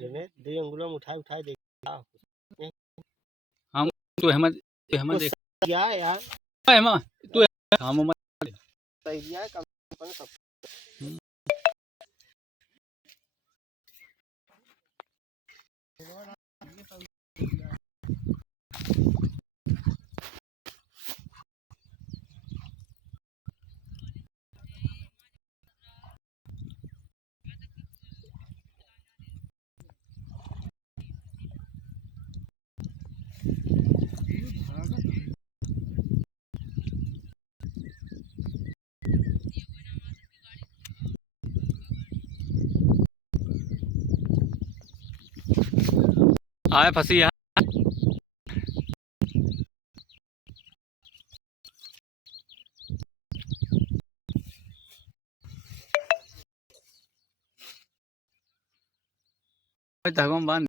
जने दे अंगुलम उठाए उठाए देख हम तो हम देख क्या यार हम तू हम सही है कम सब आए फंसी है। धागों में बांध